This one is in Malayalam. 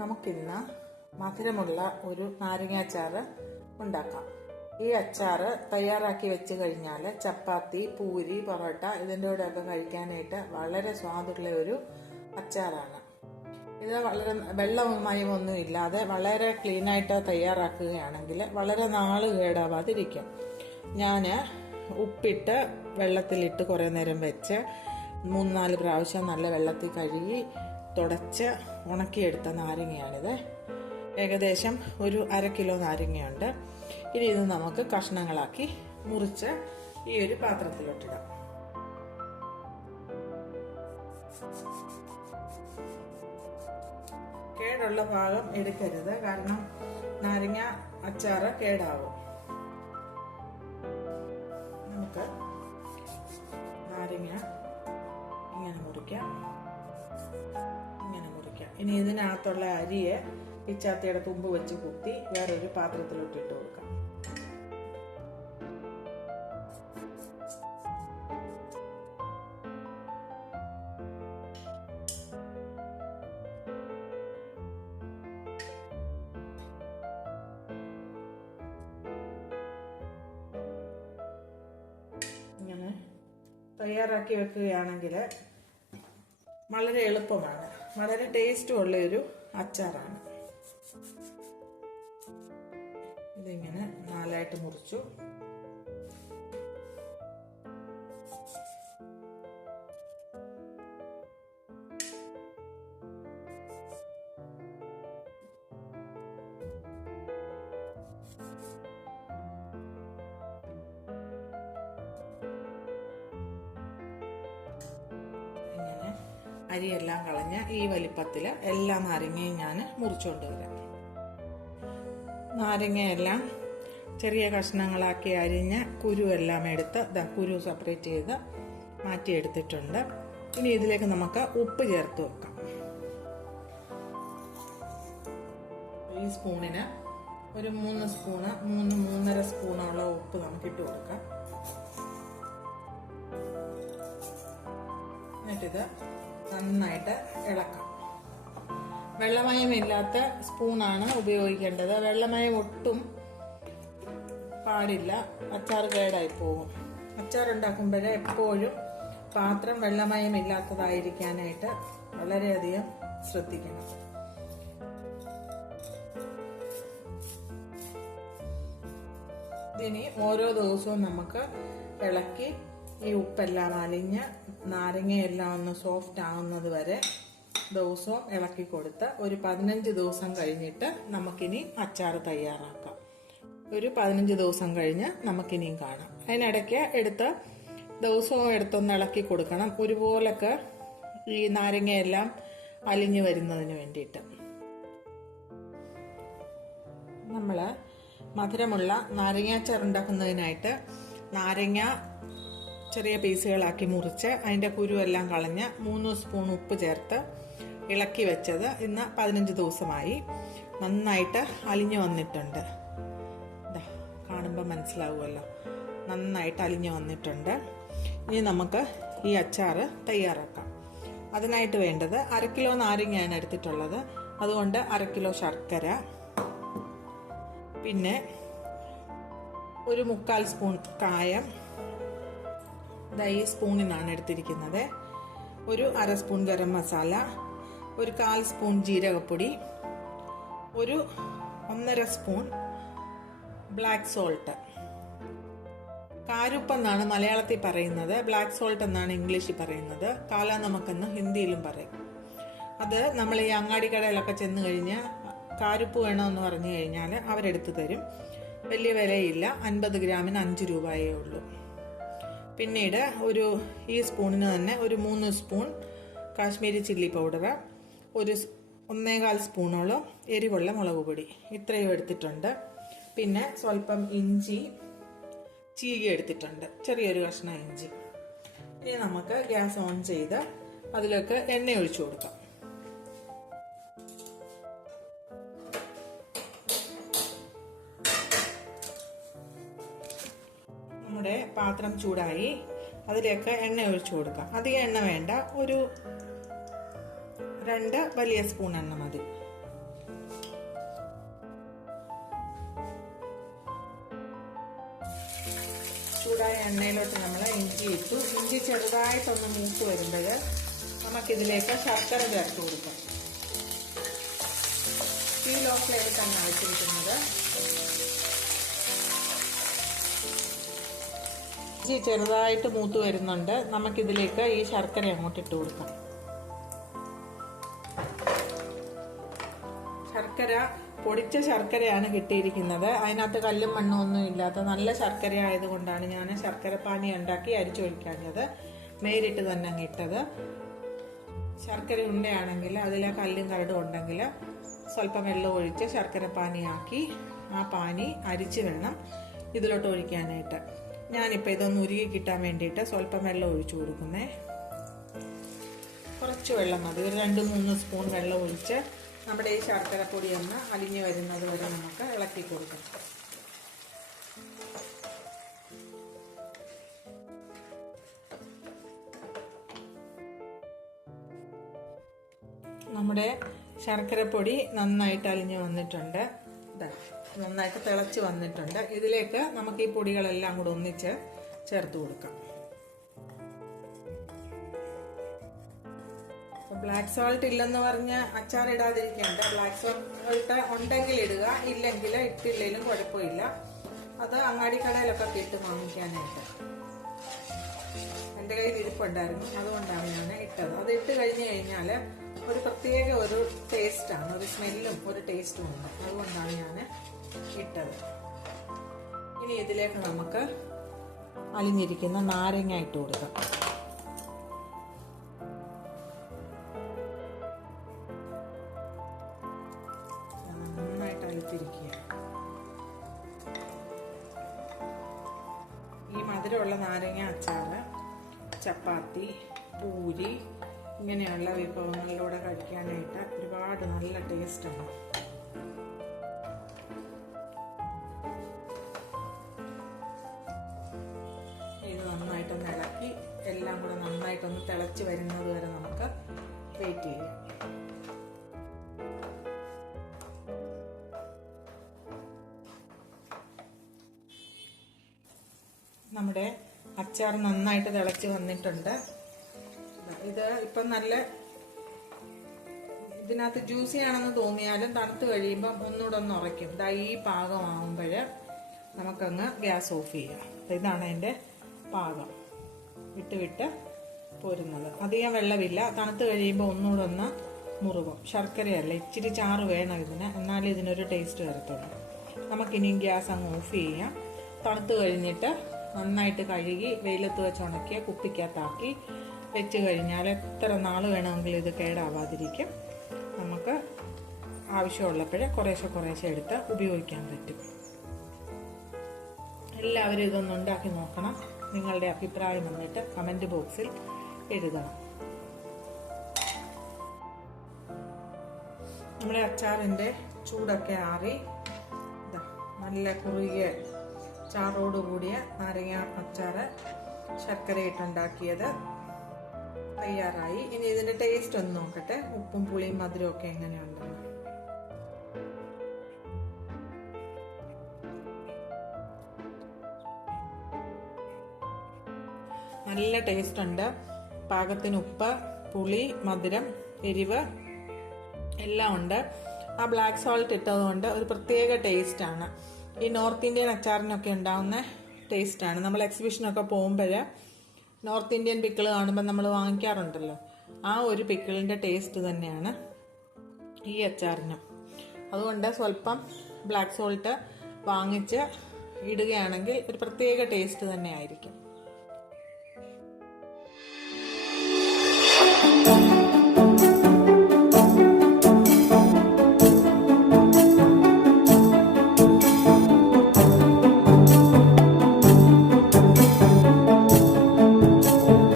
നമുക്കിന്ന് മധുരമുള്ള ഒരു നാരങ്ങാച്ചാറ് ഉണ്ടാക്കാം. ഈ അച്ചാറ് തയ്യാറാക്കി വെച്ച് കഴിഞ്ഞാൽ ചപ്പാത്തി, പൂരി, പൊറോട്ട ഇതിൻ്റെ കൂടെയൊക്കെ കഴിക്കാനായിട്ട് വളരെ സ്വാദുള്ള ഒരു അച്ചാറാണ്. ഇത് വളരെ വെള്ളമയം ഒന്നും ഇല്ലാതെ വളരെ ക്ലീനായിട്ട് തയ്യാറാക്കുകയാണെങ്കിൽ വളരെ നാള് കേടാവാതിരിക്കും. ഞാൻ ഉപ്പിട്ട് വെള്ളത്തിലിട്ട് കുറേ നേരം വെച്ച് 3-4 പ്രാവശ്യം നല്ല വെള്ളത്തിൽ കഴുകി തുടച്ച് ഉണക്കിയെടുത്ത നാരങ്ങയാണിത്. ഏകദേശം ഒരു 1/2 കിലോ നാരങ്ങയുണ്ട്. ഇനി ഇത് നമുക്ക് കഷ്ണങ്ങളാക്കി മുറിച്ച് ഈ ഒരു പാത്രത്തിലോട്ടിടാം. കേടുള്ള ഭാഗം എടുക്കരുത്, കാരണം നാരങ്ങ അച്ചാറ് കേടാവും. നമുക്ക് നാരങ്ങ ഇങ്ങനെ മുറിക്കാം. ഇനി ഇതിനകത്തുള്ള അരിയെ പിച്ചാത്തിയുടെ തുമ്പ് വെച്ച് കുത്തി വേറൊരു പാത്രത്തിലോട്ട് ഇട്ട് കൊടുക്കാം. ഇങ്ങനെ തയ്യാറാക്കി വെക്കുകയാണെങ്കിൽ വളരെ എളുപ്പമാണ്, വളരെ ടേസ്റ്റും ഉള്ള ഒരു അച്ചാറാണ്. ഇതിങ്ങനെ 4ആയിട്ട് മുറിച്ചു. അരിയെല്ലാം കളഞ്ഞ് ഈ വലിപ്പത്തില് എല്ലാ നാരങ്ങയും ഞാൻ മുറിച്ചുകൊണ്ട് വരാം. നാരങ്ങയെല്ലാം ചെറിയ കഷ്ണങ്ങളാക്കി അരിഞ്ഞ് കുരുവെല്ലാം എടുത്ത് കുരു സെപ്പറേറ്റ് ചെയ്ത് മാറ്റിയെടുത്തിട്ടുണ്ട്. ഇനി ഇതിലേക്ക് നമുക്ക് ഉപ്പ് ചേർത്ത് വെക്കാം. ഈ സ്പൂണിന് ഒരു 3-3.5 സ്പൂണോളം ഉപ്പ് നമുക്ക് ഇട്ട് കൊടുക്കാം. എന്നിട്ടിത് നന്നായിട്ട് ഇളക്കാം. വെള്ളമയമില്ലാത്ത സ്പൂണാണ് ഉപയോഗിക്കേണ്ടത്. വെള്ളമയം ഒട്ടും പാടില്ല, അച്ചാർ കേടായി പോകും. അച്ചാർ ഉണ്ടാക്കുമ്പോഴേ എപ്പോഴും പാത്രം വെള്ളമയമില്ലാത്തതായിരിക്കാനായിട്ട് വളരെയധികം ശ്രദ്ധിക്കണം. ഇതിനി ഓരോ ദിവസവും നമുക്ക് ഇളക്കി ഈ ഉപ്പെല്ലാം അലിഞ്ഞ് നാരങ്ങയെല്ലാം ഒന്ന് സോഫ്റ്റ് ആവുന്നത് വരെ ദിവസവും ഇളക്കി കൊടുത്ത് ഒരു 15 ദിവസം കഴിഞ്ഞിട്ട് നമുക്കിനി അച്ചാർ തയ്യാറാക്കാം. ഒരു 15 ദിവസം കഴിഞ്ഞ് നമുക്കിനിയും കാണാം. അതിനിടയ്ക്ക് ദിവസവും എടുത്തൊന്ന് ഇളക്കി കൊടുക്കണം, ഒരുപോലൊക്കെ ഈ നാരങ്ങയെല്ലാം അലിഞ്ഞു വരുന്നതിന് വേണ്ടിയിട്ട്. നമ്മൾ മധുരമുള്ള നാരങ്ങാച്ചാർ ഉണ്ടാക്കുന്നതിനായിട്ട് നാരങ്ങ ചെറിയ പീസുകളാക്കി മുറിച്ച് അതിൻ്റെ കുരുവെല്ലാം കളഞ്ഞ് 3 സ്പൂൺ ഉപ്പ് ചേർത്ത് ഇളക്കി വെച്ചത് ഇന്ന് 15 ദിവസമായി. നന്നായിട്ട് അലിഞ്ഞു വന്നിട്ടുണ്ട്. കാണുമ്പോൾ മനസ്സിലാവുമല്ലോ, നന്നായിട്ട് അലിഞ്ഞു വന്നിട്ടുണ്ട്. ഇനി നമുക്ക് ഈ അച്ചാറ് തയ്യാറാക്കാം. അതിനായിട്ട് വേണ്ടത് 1/2 കിലോ നാരങ്ങയാണ് എടുത്തിട്ടുള്ളത്. അതുകൊണ്ട് 1/2 കിലോ ശർക്കര, പിന്നെ ഒരു 3/4 സ്പൂൺ കായം, ഈ സ്പൂണിനാണ് എടുത്തിരിക്കുന്നത്. ഒരു 1/2 സ്പൂൺ ഗരം മസാല, ഒരു 1/4 സ്പൂൺ ജീരകപ്പൊടി, ഒരു 1.5 സ്പൂൺ ബ്ലാക്ക് സോൾട്ട്. കാരുപ്പെന്നാണ് മലയാളത്തിൽ പറയുന്നത്, ബ്ലാക്ക് സോൾട്ട് എന്നാണ് ഇംഗ്ലീഷിൽ പറയുന്നത്. കാലാനമക്കെന്ന് ഹിന്ദിയിലും പറയും. അത് നമ്മൾ ഈ അങ്ങാടിക്കടയിലൊക്കെ ചെന്ന് കഴിഞ്ഞാൽ കാരുപ്പ് വേണമെന്ന് പറഞ്ഞു കഴിഞ്ഞാൽ അവരെടുത്ത് തരും. വലിയ വിലയില്ല, 50 ഗ്രാമിന് 5 രൂപയേ ഉള്ളൂ. പിന്നീട് ഈ സ്പൂണിന് തന്നെ ഒരു 3 സ്പൂൺ കാശ്മീരി ചില്ലി പൗഡർ, ഒരു 1.25 സ്പൂണോളം എരിവുള്ള മുളക് പൊടി, ഇത്രയും എടുത്തിട്ടുണ്ട്. പിന്നെ സ്വല്പം ഇഞ്ചി ചീകി എടുത്തിട്ടുണ്ട്, ചെറിയൊരു കഷ്ണം ഇഞ്ചി. ഇനി നമുക്ക് ഗ്യാസ് ഓൺ ചെയ്ത് അതിലേക്ക് എണ്ണ ഒഴിച്ചു കൊടുക്കാം. നമ്മുടെ പാത്രം ചൂടായി, അതിലേക്ക് എണ്ണ ഒഴിച്ചു കൊടുക്കാം. അധികം എണ്ണ വേണ്ട, ഒരു 2 വലിയ സ്പൂൺ എണ്ണ മതി. ചൂടായ എണ്ണയിലോട്ട് നമ്മൾ ഇഞ്ചി ഇട്ടു. ഇഞ്ചി ചെറുതായിട്ടൊന്ന് മൂത്ത് വരുമ്പോൾ നമുക്കിതിലേക്ക് ശർക്കര ചേർത്ത് കൊടുക്കാം. ഈ ലോ ഫ്ലെയിമിൽ തന്നെ വെച്ചിരിക്കുന്നത്. ഇഞ്ചി ചെറുതായിട്ട് മൂത്ത് വരുന്നുണ്ട്. നമുക്കിതിലേക്ക് ഈ ശർക്കര അങ്ങോട്ട് ഇട്ട് കൊടുക്കാം. ശർക്കര പൊടിച്ച ശർക്കരയാണ് കിട്ടിയിരിക്കുന്നത്. അതിനകത്ത് കല്ലും മണ്ണും ഒന്നും ഇല്ലാത്ത നല്ല ശർക്കര ആയതുകൊണ്ടാണ് ഞാൻ ശർക്കര പാനി ഉണ്ടാക്കി അരിച്ചൊഴിക്കാഞ്ഞത്. നേരിട്ട് തന്നെ അങ്ങ് ഇട്ടത്. ശർക്കര ഉണ്ടയാണെങ്കിൽ അതിലെ കല്ലും കരടും ഉണ്ടെങ്കിൽ സ്വല്പം വെള്ളം ഒഴിച്ച് ശർക്കര പാനിയാക്കി ആ പാനി അരിച്ച് വേണം ഇതിലോട്ട് ഒഴിക്കാനായിട്ട്. ഞാനിപ്പോൾ ഇതൊന്ന് ഉരുകി കിട്ടാൻ വേണ്ടിയിട്ട് സ്വല്പം വെള്ളം ഒഴിച്ചു കൊടുക്കുന്നേ. കുറച്ച് വെള്ളം മതി. ഒരു 2-3 സ്പൂൺ വെള്ളം ഒഴിച്ച് നമ്മുടെ ഈ ശർക്കര പൊടി ഒന്ന് അലിഞ്ഞു വരുന്നത് വരെ നമുക്ക് ഇളക്കി കൊടുക്കാം. നമ്മുടെ ശർക്കരപ്പൊടി നന്നായിട്ട് അലിഞ്ഞു വന്നിട്ടുണ്ട്. നന്നായിട്ട് തിളച്ച് വന്നിട്ടുണ്ട്. ഇതിലേക്ക് നമുക്ക് ഈ പൊടികളെല്ലാം കൂടെ ഒന്നിച്ച് ചേർത്ത് കൊടുക്കാം. ബ്ലാക്ക് സോൾട്ട് ഇല്ലെന്ന് പറഞ്ഞ് അച്ചാർ ഇടാതിരിക്കേണ്ട. ബ്ലാക്ക് സോൾട്ട് ഉണ്ടെങ്കിൽ ഇടുക, ഇല്ലെങ്കിൽ ഇട്ടില്ലെങ്കിലും കുഴപ്പമില്ല. അത് അങ്ങാടിക്കടയിലൊക്കെ കിട്ടും വാങ്ങിക്കാനായിട്ട്. എൻ്റെ കയ്യിൽ ഇരിപ്പുണ്ടായിരുന്നു, അതുകൊണ്ടാണ് ഞാൻ ഇട്ടത്. അത് ഇട്ട് കഴിഞ്ഞ് കഴിഞ്ഞാൽ ഒരു പ്രത്യേക ഒരു ടേസ്റ്റാണ്, ഒരു സ്മെല്ലും ഒരു ടേസ്റ്റും ഉണ്ട്. അതുകൊണ്ടാണ് ഞാൻ ഇട്ടത്. ഇനി ഇതിലേക്ക് നമുക്ക് അലിഞ്ഞിരിക്കുന്ന നാരങ്ങ ഇട്ട് കൊടുക്കാം. നന്നായിട്ട് അലുത്തിരിക്കുക. ഈ മധുരമുള്ള നാരങ്ങ അച്ചാറ് ചപ്പാത്തി, പൂരി ഇങ്ങനെയുള്ള വിഭവങ്ങളിലൂടെ കഴിക്കാനായിട്ട് ഒരുപാട് നല്ല ടേസ്റ്റാണ്. ഇത് നന്നായിട്ടൊന്ന് ഇളക്കി എല്ലാം കൂടെ നന്നായിട്ടൊന്ന് തിളച്ച് വരുന്നത് വരെ നമുക്ക് വെയിറ്റ് ചെയ്യാം. നമ്മുടെ അച്ചാർ നന്നായിട്ട് തിളച്ച് വന്നിട്ടുണ്ട്. ഇത് ഇപ്പം നല്ല ഇതിനകത്ത് ജ്യൂസി ആണെന്ന് തോന്നിയാലും തണുത്ത് കഴിയുമ്പം ഒന്നുകൂടെ ഒന്ന് ഉറയ്ക്കും. ഈ പാകമാകുമ്പോൾ നമുക്കങ്ങ് ഗ്യാസ് ഓഫ് ചെയ്യാം. ഇതാണ് അതിൻ്റെ പാകം. വിട്ട് പോരുന്നത്. അധികം വെള്ളമില്ല. തണുത്ത് കഴിയുമ്പോൾ ഒന്നുകൂടെ ഒന്ന് മുറുകും. ശർക്കരയല്ല, ഇച്ചിരി ചാറ് വേണം ഇതിന്, എന്നാലേ ഇതിനൊരു ടേസ്റ്റ് വരത്തുള്ളൂ. നമുക്കിനിയും ഗ്യാസ് അങ്ങ് ഓഫ് ചെയ്യാം. തണുത്ത് കഴിഞ്ഞിട്ട് നന്നായിട്ട് കഴുകി വെയിലത്ത് വെച്ച് ഉണക്കിയ കുപ്പിക്കകത്താക്കി വെച്ച് കഴിഞ്ഞാൽ എത്ര നാൾ വേണമെങ്കിലും ഇത് കേടാവാതിരിക്കും. നമുക്ക് ആവശ്യമുള്ളപ്പോൾ കുറേശ്ശെ എടുത്ത് ഉപയോഗിക്കാൻ പറ്റും. എല്ലാവരും ഇതൊന്ന് ഉണ്ടാക്കി നോക്കണം. നിങ്ങളുടെ അഭിപ്രായം വന്നിട്ട് കമൻറ്റ് ബോക്സിൽ എഴുതണം. നമ്മുടെ അച്ചാറിൻ്റെ ചൂടൊക്കെ ആറി നല്ല കുറുകിയ ചാറോടുകൂടിയ നാരങ്ങ അച്ചാറ് ശർക്കരയിട്ടുണ്ടാക്കിയത് തയ്യാറായി. ഇനി ഇതിന്റെ ടേസ്റ്റ് ഒന്ന് നോക്കട്ടെ. ഉപ്പും പുളിയും മധുരവും ഒക്കെ എങ്ങനെയുണ്ടെന്ന്. നല്ല ടേസ്റ്റ് ഉണ്ട്. പാകത്തിന് ഉപ്പ്, പുളി, മധുരം, എരിവ് എല്ലാം ഉണ്ട്. ആ ബ്ലാക്ക് സോൾട്ട് ഇട്ടതുകൊണ്ട് ഒരു പ്രത്യേക ടേസ്റ്റാണ്. ഈ നോർത്ത് ഇന്ത്യൻ അച്ചാറിനൊക്കെ ഉണ്ടാവുന്ന ടേസ്റ്റാണ്. നമ്മൾ എക്സിബിഷനൊക്കെ പോകുമ്പോൾ നോർത്ത് ഇന്ത്യൻ പിക്കിൾ കാണുമ്പോൾ നമ്മൾ വാങ്ങിക്കാറുണ്ടല്ലോ, ആ ഒരു പിക്കിളിൻ്റെ ടേസ്റ്റ് തന്നെയാണ് ഈ അച്ചാറിനും. അതുകൊണ്ട് സ്വല്പം ബ്ലാക്ക് സോൾട്ട് വാങ്ങിച്ച് ഇടുകയാണെങ്കിൽ ഒരു പ്രത്യേക ടേസ്റ്റ് തന്നെ ആയിരിക്കും.